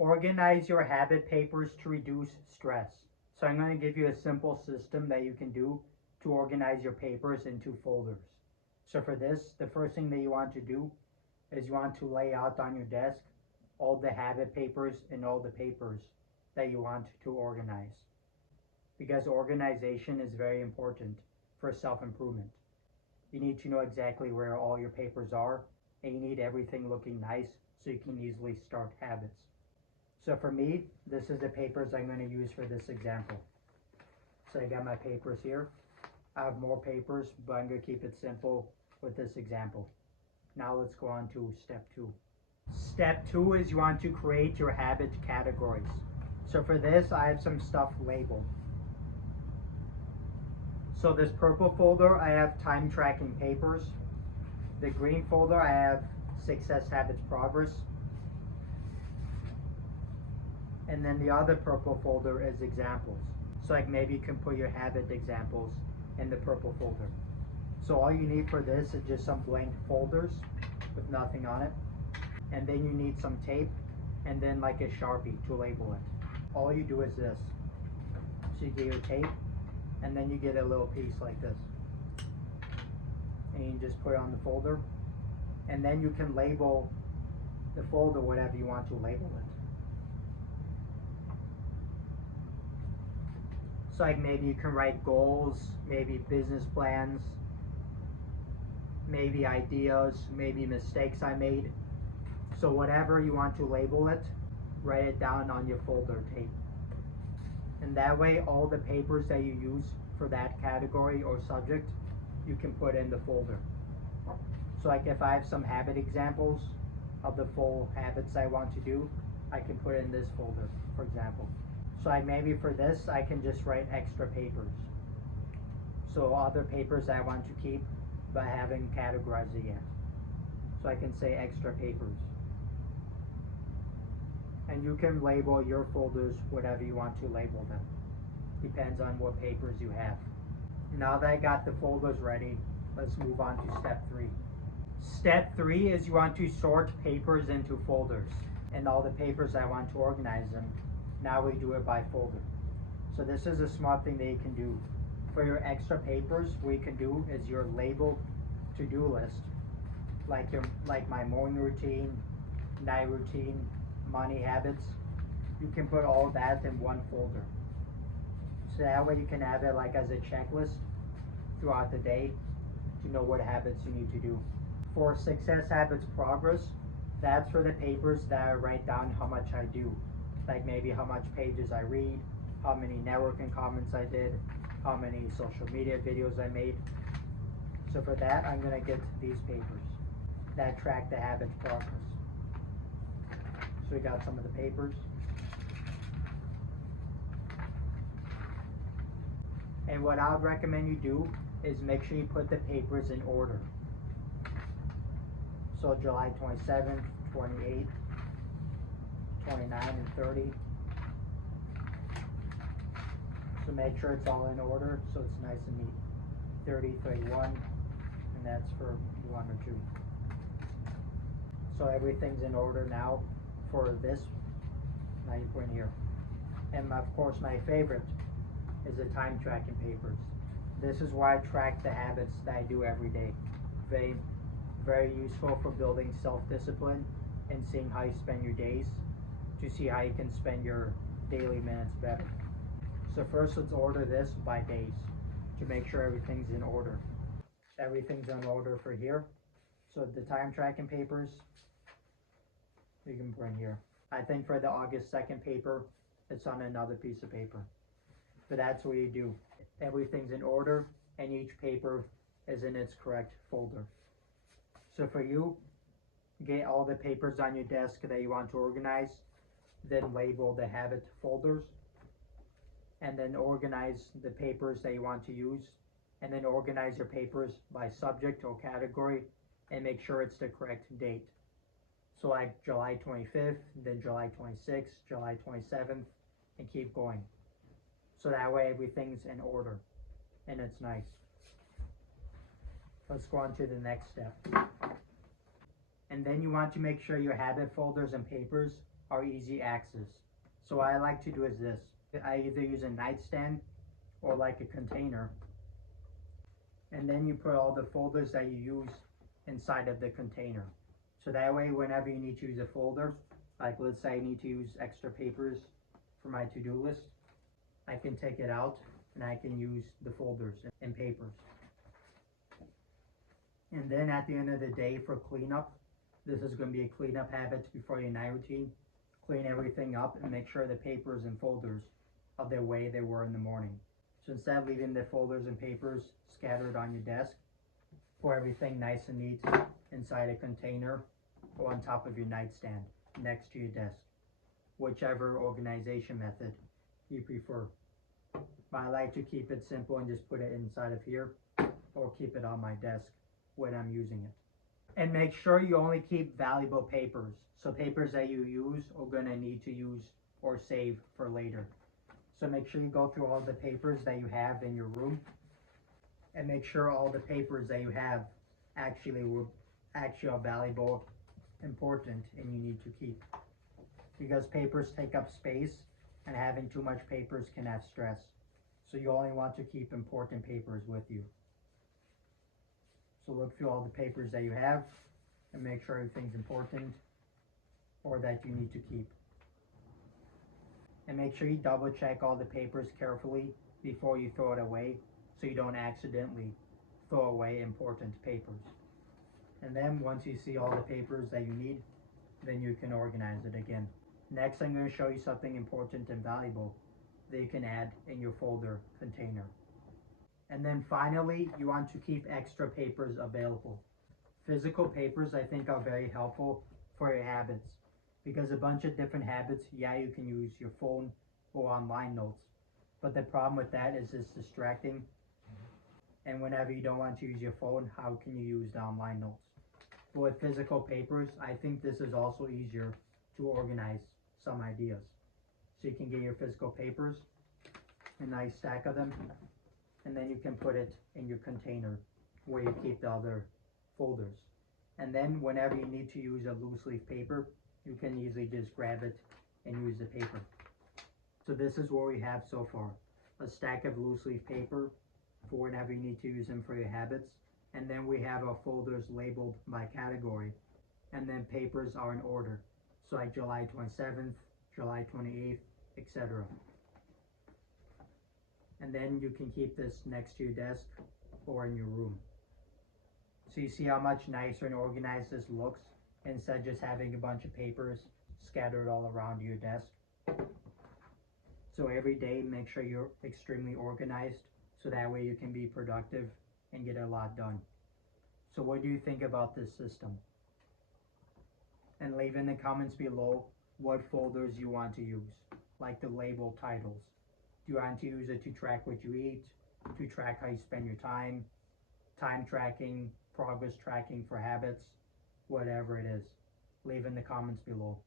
Organize your habit papers to reduce stress. So I'm going to give you a simple system that you can do to organize your papers into folders. So for this, the first thing that you want to do is you want to lay out on your desk all the habit papers and all the papers that you want to organize. Because organization is very important for self-improvement. You need to know exactly where all your papers are, and you need everything looking nice so you can easily start habits. So for me, this is the papers I'm going to use for this example. So I got my papers here. I have more papers, but I'm going to keep it simple with this example. Now let's go on to step 2. Step 2 is you want to create your habit categories. So for this, I have some stuff labeled. So this purple folder, I have time tracking papers. The green folder, I have success habits progress. And then the other purple folder is examples. So like maybe you can put your habit examples in the purple folder. So all you need for this is just some blank folders with nothing on it. And then you need some tape and then like a Sharpie to label it. All you do is this. So you get your tape and then you get a little piece like this. And you just put it on the folder. And then you can label the folder whatever you want to label it. So like maybe you can write goals, maybe business plans, maybe ideas, maybe mistakes I made. So whatever you want to label it, write it down on your folder tape. And that way all the papers that you use for that category or subject, you can put in the folder. So like if I have some habit examples of the full habits I want to do, I can put it in this folder, for example. So like maybe for this, I can just write extra papers. So other papers I want to keep, but I haven't categorized it yet. So I can say extra papers. And you can label your folders whatever you want to label them. Depends on what papers you have. Now that I got the folders ready, let's move on to step 3. Step 3 is you want to sort papers into folders. And all the papers I want to organize them, now we do it by folder. So this is a smart thing that you can do. For your extra papers, what you can do is your labeled to-do list, like my morning routine, night routine, money habits, you can put all that in one folder. So that way you can have it like as a checklist throughout the day to know what habits you need to do. For success habits progress, that's for the papers that I write down how much I do. Like maybe how much pages I read, how many networking comments I did, how many social media videos I made. So for that, I'm gonna get these papers that track the habits progress. So we got some of the papers. And what I would recommend you do is make sure you put the papers in order. So July 27th, 28th, 29 and 30. So make sure it's all in order so it's nice and neat. 30, 31, and that's for 1 or 2. So everything's in order now for this. Now you put in here. And of course my favorite is the time tracking papers. This is why I track the habits that I do every day. Very, very useful for building self-discipline and seeing how you spend your days to see how you can spend your daily minutes better. So first let's order this by days to make sure everything's in order. Everything's in order for here. So the time tracking papers, you can bring here. I think for the August 2nd paper, it's on another piece of paper. But that's what you do. Everything's in order and each paper is in its correct folder. So for you, get all the papers on your desk that you want to organize, then label the habit folders, and then organize the papers that you want to use, and then organize your papers by subject or category and make sure it's the correct date. So like July 25th, then July 26th, July 27th, and keep going. So that way everything's in order and it's nice. Let's go on to the next step. And then you want to make sure your habit folders and papers are easy access. So what I like to do is this. I either use a nightstand or like a container, and then you put all the folders that you use inside of the container. So that way, whenever you need to use a folder, like let's say I need to use extra papers for my to-do list, I can take it out and I can use the folders and papers. And then at the end of the day for cleanup, this is going to be a cleanup habits before your night routine. Clean everything up and make sure the papers and folders are the way they were in the morning. So instead of leaving the folders and papers scattered on your desk, pour everything nice and neat inside a container or on top of your nightstand next to your desk, whichever organization method you prefer. But I like to keep it simple and just put it inside of here or keep it on my desk when I'm using it. And make sure you only keep valuable papers. So papers that you use or gonna need to use or save for later. So make sure you go through all the papers that you have in your room and make sure all the papers that you have actually are valuable, important, and you need to keep. Because papers take up space and having too much papers can have stress. So you only want to keep important papers with you. So look through all the papers that you have and make sure everything's important or that you need to keep. And make sure you double check all the papers carefully before you throw it away so you don't accidentally throw away important papers. And then once you see all the papers that you need, then you can organize it again. Next, I'm going to show you something important and valuable that you can add in your folder container. And then finally, you want to keep extra papers available. Physical papers, I think, are very helpful for your habits because a bunch of different habits, yeah, you can use your phone or online notes, but the problem with that is it's distracting. And whenever you don't want to use your phone, how can you use the online notes? But with physical papers, I think this is also easier to organize some ideas. So you can get your physical papers, a nice stack of them, and then you can put it in your container where you keep the other folders. And then whenever you need to use a loose leaf paper, you can easily just grab it and use the paper. So this is what we have so far. A stack of loose leaf paper for whenever you need to use them for your habits. And then we have our folders labeled by category. And then papers are in order. So like July 27th, July 28th, etc. And then you can keep this next to your desk or in your room. So you see how much nicer and organized this looks instead of just having a bunch of papers scattered all around your desk. So every day make sure you're extremely organized so that way you can be productive and get a lot done. So what do you think about this system? And leave in the comments below what folders you want to use, like the label titles. Do you want to use it to track what you eat, to track how you spend your time tracking, progress tracking for habits, whatever it is. Leave in the comments below.